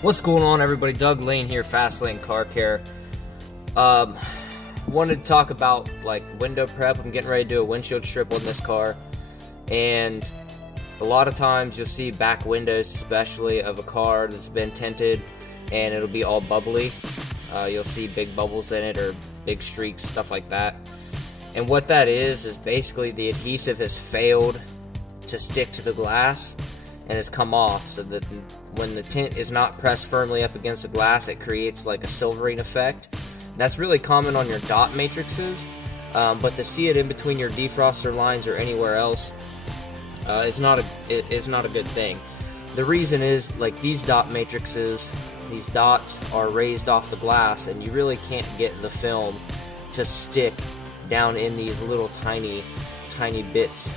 What's going on, everybody? Doug Lane here, Fast Lane Car Care. Wanted to talk about like window prep. I'm getting ready to do a windshield strip on this car, and a lot of times you'll see back windows, especially of a car that's been tinted, and it'll be all bubbly. You'll see big bubbles in it or big streaks, stuff like that. And what that is basically the adhesive has failed to stick to the glass and has come off, so that when the tint is not pressed firmly up against the glass, it creates like a silvering effect. That's really common on your dot matrices, but to see it in between your defroster lines or anywhere else is not a good thing. The reason is, like, these dot matrices, these dots are raised off the glass, and you really can't get the film to stick down in these little tiny bits,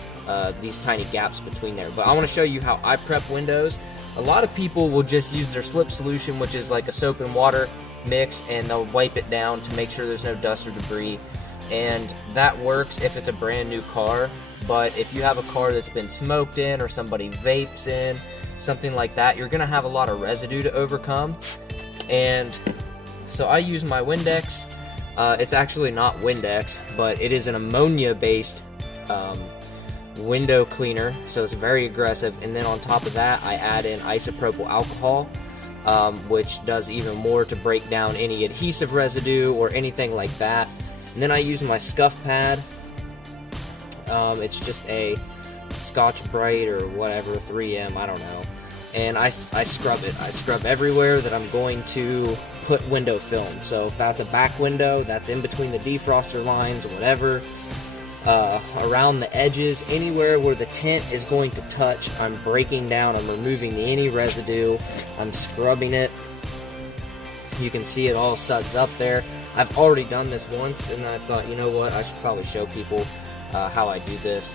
these tiny gaps between there. But I want to show you how I prep windows. A lot of people will just use their slip solution, which is like a soap and water mix, and they'll wipe it down to make sure there's no dust or debris, and that works if it's a brand new car. But if you have a car that's been smoked in or somebody vapes in, something like that, you're gonna have a lot of residue to overcome. And so I use my Windex. It's actually not Windex, but it is an ammonia based window cleaner, so it's very aggressive. And then on top of that, I add in isopropyl alcohol, which does even more to break down any adhesive residue or anything like that. And then I use my scuff pad. It's just a Scotch Brite or whatever, 3M, I don't know. And I scrub it. I scrub everywhere that I'm going to put window film. So if that's a back window, that's in between the defroster lines or whatever, around the edges, anywhere where the tint is going to touch, I'm breaking down, I'm removing any residue, I'm scrubbing it. You can see it all suds up there. I've already done this once, and I thought, you know what, I should probably show people how I do this.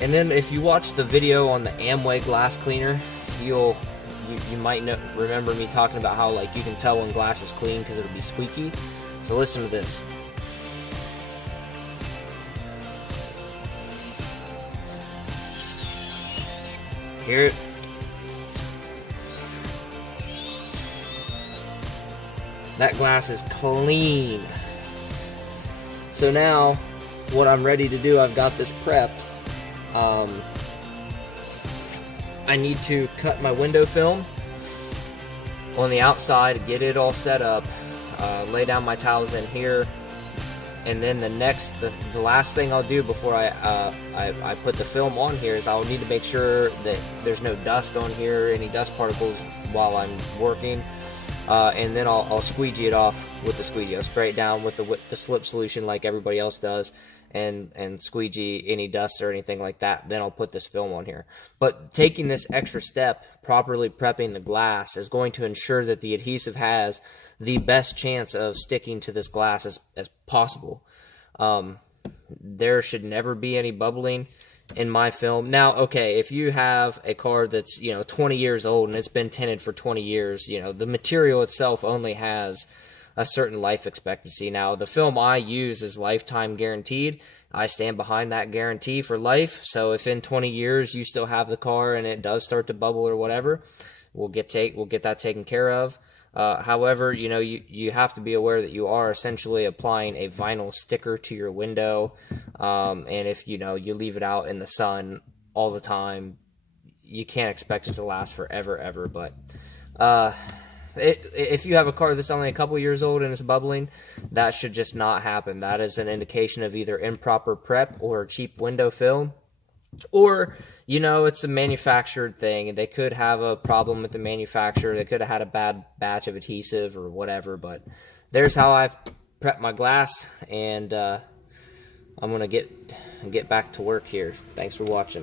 And then if you watch the video on the Amway glass cleaner, you might remember me talking about how, like, you can tell when glass is clean because it'll be squeaky. So listen to this. Hear it? That glass is clean. So now, what I'm ready to do, I've got this prepped. I need to cut my window film on the outside, get it all set up, lay down my towels in here, and then the last thing I'll do before I put the film on here is I'll need to make sure that there's no dust on here, any dust particles while I'm working, and then I'll squeegee it off with the squeegee. I'll spray it down with the slip solution like everybody else does, and squeegee any dust or anything like that. Then I'll put this film on here. But taking this extra step, properly prepping the glass, is going to ensure that the adhesive has the best chance of sticking to this glass as possible. There should never be any bubbling in my film. Now, okay, if you have a car that's, 20 years old and it's been tinted for 20 years, the material itself only has a certain life expectancy. Now, the film I use is lifetime guaranteed. I stand behind that guarantee for life. So if in 20 years you still have the car and it does start to bubble or whatever, we'll get that taken care of. However, you have to be aware that you are essentially applying a vinyl sticker to your window, and if you leave it out in the sun all the time, you can't expect it to last forever, ever. But if you have a car that's only a couple years old and it's bubbling, that should just not happen. That is an indication of either improper prep or cheap window film, or it's a manufactured thing, and they could have a problem with the manufacturer. They could have had a bad batch of adhesive or whatever. But there's how I prep my glass, and I'm gonna get back to work here. Thanks for watching.